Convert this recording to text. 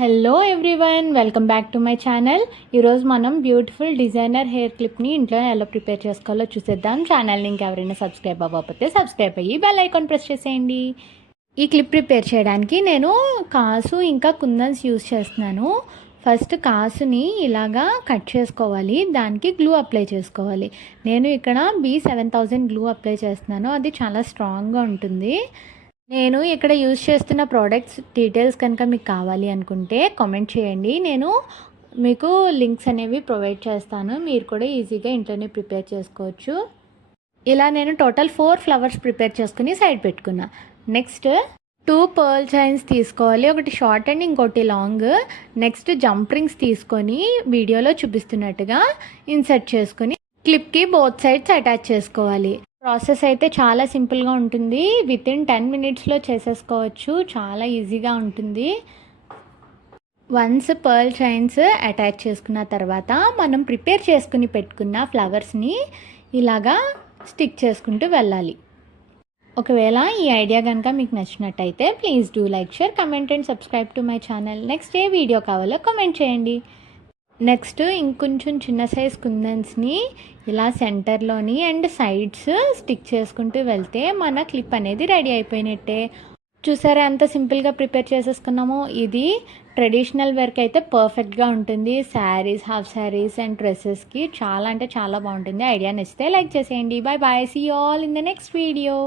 Hello everyone, welcome back to my channel. ఈరోజు మనం beautiful designer hair క్లిప్ని ఇంట్లో ఎలా ప్రిపేర్ చేసుకోవాలో చూసేద్దాం. ఛానల్ని ఇంకెవరైనా సబ్స్క్రైబ్ అవ్వకపోతే సబ్స్క్రైబ్ అయ్యి బెల్ ఐకాన్ ప్రెస్ చేసేయండి. ఈ క్లిప్ ప్రిపేర్ చేయడానికి నేను కాసు ఇంకా కుందన్స్ యూస్ చేస్తున్నాను. ఫస్ట్ కాసుని ఇలాగా కట్ చేసుకోవాలి, దానికి గ్లూ అప్లై చేసుకోవాలి. నేను ఇక్కడ B7000 గ్లూ అప్లై చేస్తున్నాను, అది చాలా స్ట్రాంగ్గా ఉంటుంది. నేను ఇక్కడ యూజ్ చేస్తున్న ప్రోడక్ట్స్ డీటెయిల్స్ కనుక మీకు కావాలి అనుకుంటే కామెంట్ చేయండి, నేను మీకు లింక్స్ అనేవి ప్రొవైడ్ చేస్తాను. మీరు కూడా ఈజీగా ఇంట్లోనే ప్రిపేర్ చేసుకోవచ్చు. ఇలా నేను టోటల్ 4 ఫ్లవర్స్ ప్రిపేర్ చేసుకుని సైడ్ పెట్టుకున్నా. నెక్స్ట్ 2 పర్ల్ చైన్స్ తీసుకోవాలి, ఒకటి షార్ట్ అండ్ ఇంకోటి లాంగ్. నెక్స్ట్ జంప్ రింగ్స్ తీసుకొని వీడియోలో చూపిస్తున్నట్టుగా ఇన్సర్ట్ చేసుకొని క్లిప్కి బోత్ సైడ్స్ అటాచ్ చేసుకోవాలి. ప్రాసెస్ అయితే చాలా సింపుల్గా ఉంటుంది, వితిన్ 10 మినిట్స్లో చేసేసుకోవచ్చు, చాలా ఈజీగా ఉంటుంది. వన్స్ పర్ల్ చైన్స్ అటాచ్ చేసుకున్న తర్వాత మనం ప్రిపేర్ చేసుకుని పెట్టుకున్న ఫ్లవర్స్ని ఇలాగా స్టిక్ చేసుకుంటూ వెళ్ళాలి. ఒకవేళ ఈ ఐడియా కనుక మీకు నచ్చినట్టయితే please do like, share, comment and subscribe to my channel. Next A video కావాలో కమెంట్ చేయండి. నెక్స్ట్ ఇంకొంచెం చిన్న సైజ్ కుందన్స్ని ఇలా సెంటర్లోని అండ్ సైడ్స్ స్టిక్ చేసుకుంటూ వెళ్తే మన క్లిప్ అనేది రెడీ అయిపోయినట్టే. చూసారా ఎంత సింపుల్గా ప్రిపేర్ చేసేసుకున్నామో. ఇది ట్రెడిషనల్ వేర్కి అయితే పర్ఫెక్ట్గా ఉంటుంది. శారీస్, హాఫ్ శారీస్ అండ్ డ్రెస్సెస్కి చాలా అంటే చాలా బాగుంటుంది. ఐడియా నచ్చితే లైక్ చేసేయండి. Bye bye, see you all in the next video.